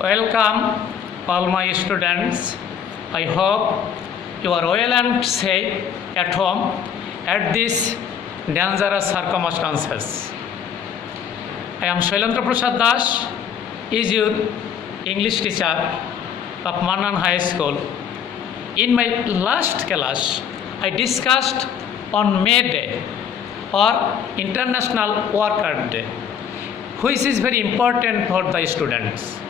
Welcome, all my students. I hope you are well and safe at home at these dangerous circumstances. I am Shailendra Prasad Das, is your English teacher of Mannan High School. In my last class, I discussed on May Day or International Worker Day, which is very important for the students.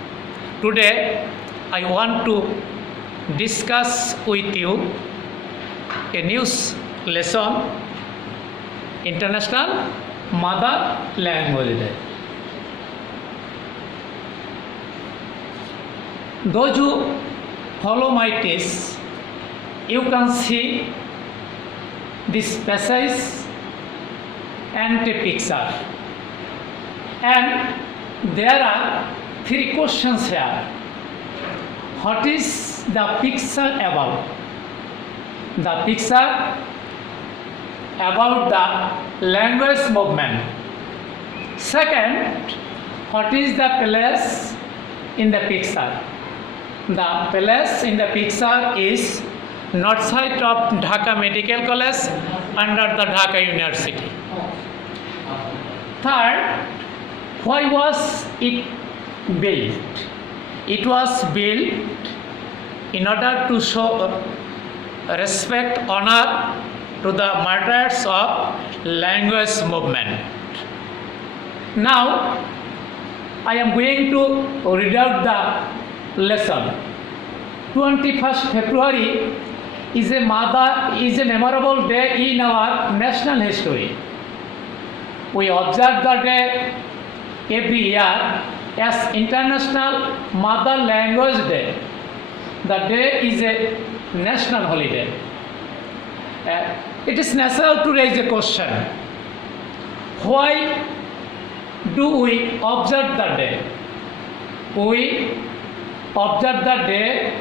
Today, I want to discuss with you a news lesson, International Mother Language Day. Those who follow my text, you can see this passage and a picture. And there are three questions here. What is the picture about? The picture about the language movement. Second, what is the place in the picture? The place in the picture is north side of Dhaka Medical College under the Dhaka University. Third, why was it built? It was built in order to show respect, honor to the martyrs of language movement. Now, I am going to read out the lesson. 21st February is a memorable day in our national history. We observe the day every year as International Mother Language Day. The day is a national holiday. It is natural to raise a question. Why do we observe the day? We observe the day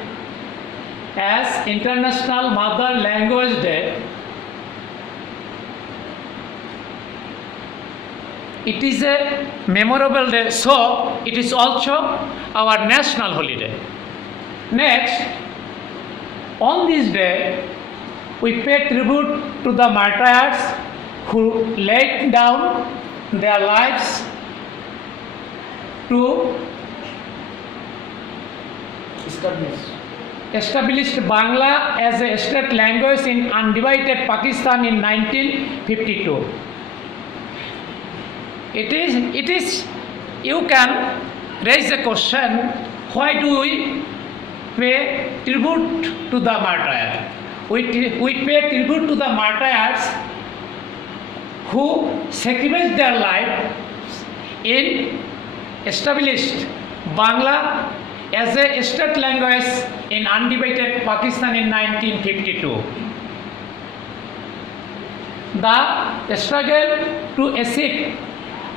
as International Mother Language Day. It is a memorable day, so it is also our national holiday. Next, on this day, we pay tribute to the martyrs who laid down their lives to establish Bangla as a state language in undivided Pakistan in 1952. It is, you can raise a question, why do we pay tribute to the martyrs? We pay tribute to the martyrs who sacrificed their life in established Bangla as a state language in undivided Pakistan in 1952. The struggle to achieve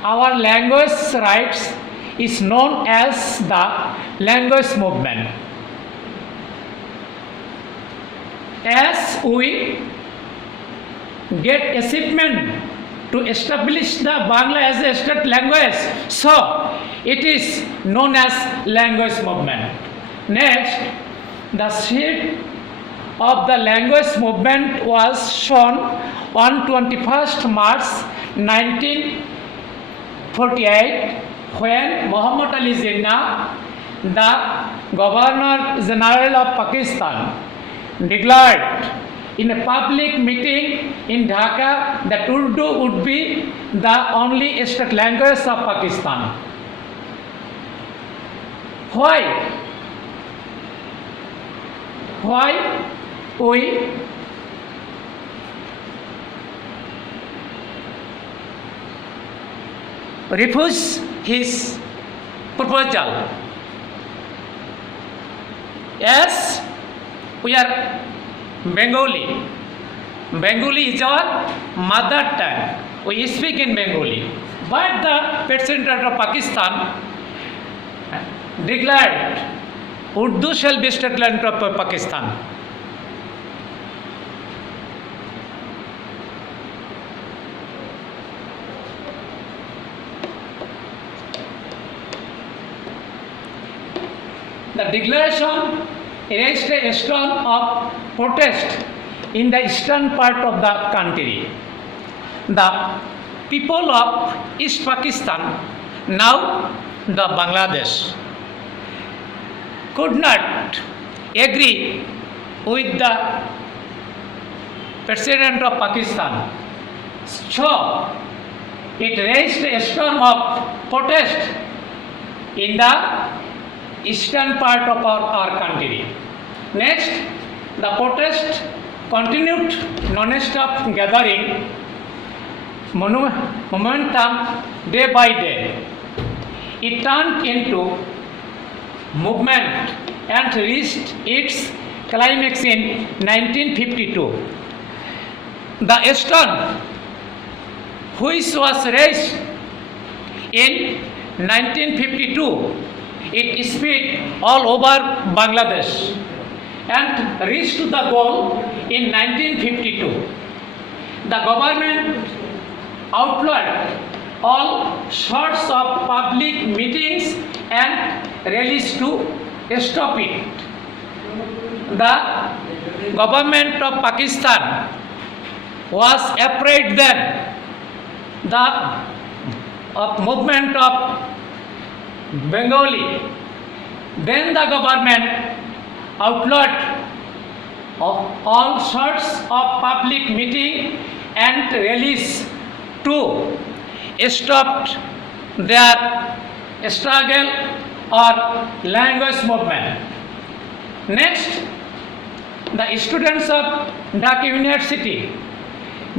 our language rights is known as the language movement. As we get achievement to establish the Bangla as a state language, so it is known as language movement. Next, the seed of the language movement was shown on 21st March 1948 when Muhammad Ali Jinnah, the Governor General of Pakistan, declared in a public meeting in Dhaka that Urdu would be the only state language of Pakistan. Why we refuse his proposal? Yes, we are Bengali. Bengali is our mother tongue. We speak in Bengali. But the President of Pakistan declared Urdu shall be state language of Pakistan. The declaration raised a storm of protest in the eastern part of the country. The people of East Pakistan, now the Bangladesh, could not agree with the President of Pakistan. So, it raised a storm of protest in the eastern part of our country. Next, the protest continued non-stop gathering momentum day by day. It turned into movement and reached its climax in 1952. The stone, which was raised in 1952, it spread all over Bangladesh and reached the goal in 1952. The government outlawed all sorts of public meetings and rallies to stop it. The government of Pakistan was afraid then the movement of Bengali. Then the government outlawed all sorts of public meeting and rallies to stop their struggle or language movement. Next, the students of Dhaka University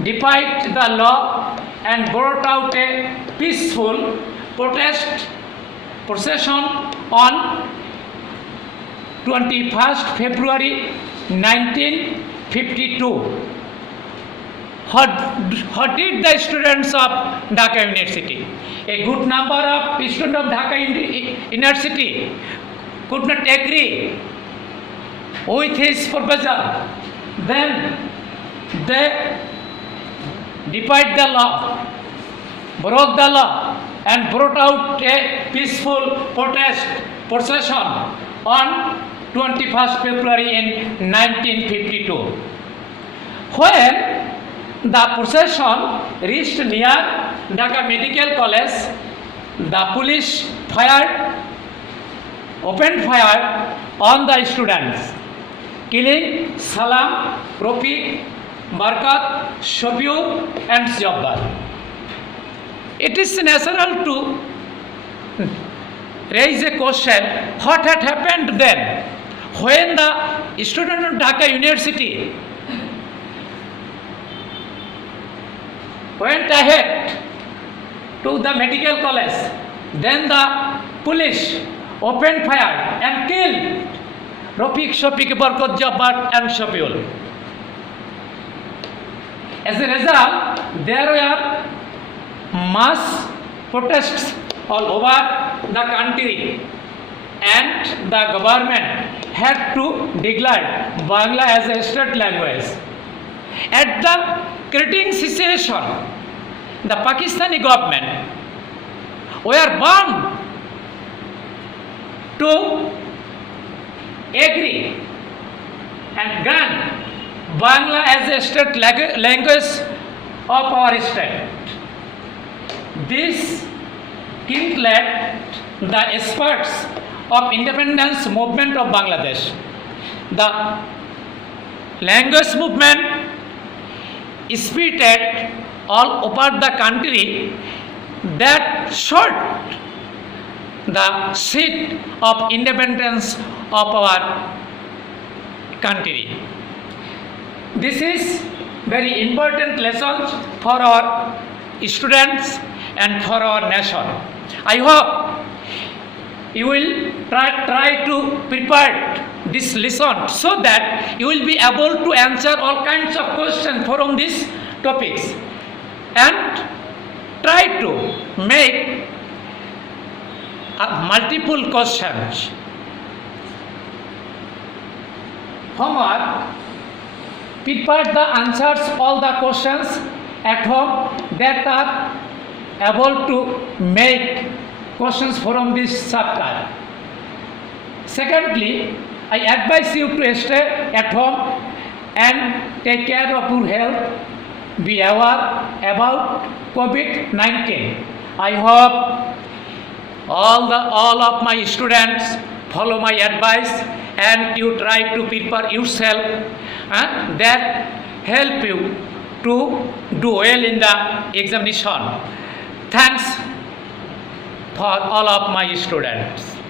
defied the law and brought out a peaceful protest procession on 21st February 1952. What did the students of Dhaka University? A good number of students of Dhaka University could not agree with his proposal. Then they defied the law, broke the law, and brought out a peaceful protest procession on 21st February in 1952. When the procession reached near Dhaka Medical College, the police opened fire on the students, killing Salam, Rafiq, Barkat, Shafiur and Jabbar. It is natural to raise a question, what had happened then when the student of Dhaka University went ahead to the medical college, then the police opened fire and killed Rafiq, Shafiq, Barkat, Jabbar and Shafiur. As a result, there were mass protests all over the country and the government had to declare Bangla as a state language. At the critical situation, the Pakistani government were bound to agree and grant Bangla as a state language of our state. This led the experts of independence movement of Bangladesh. The language movement spread all over the country that showed the seed of independence of our country. This is very important lesson for our students and for our nation. I hope you will try to prepare this lesson so that you will be able to answer all kinds of questions from these topics and try to make multiple questions. Homework: prepare the answers all the questions at home that are able to make questions from this chapter. Secondly, I advise you to stay at home and take care of your health. Be aware about COVID-19. I hope all of my students follow my advice and you try to prepare yourself that help you to do well in the examination. Thanks for all of my students.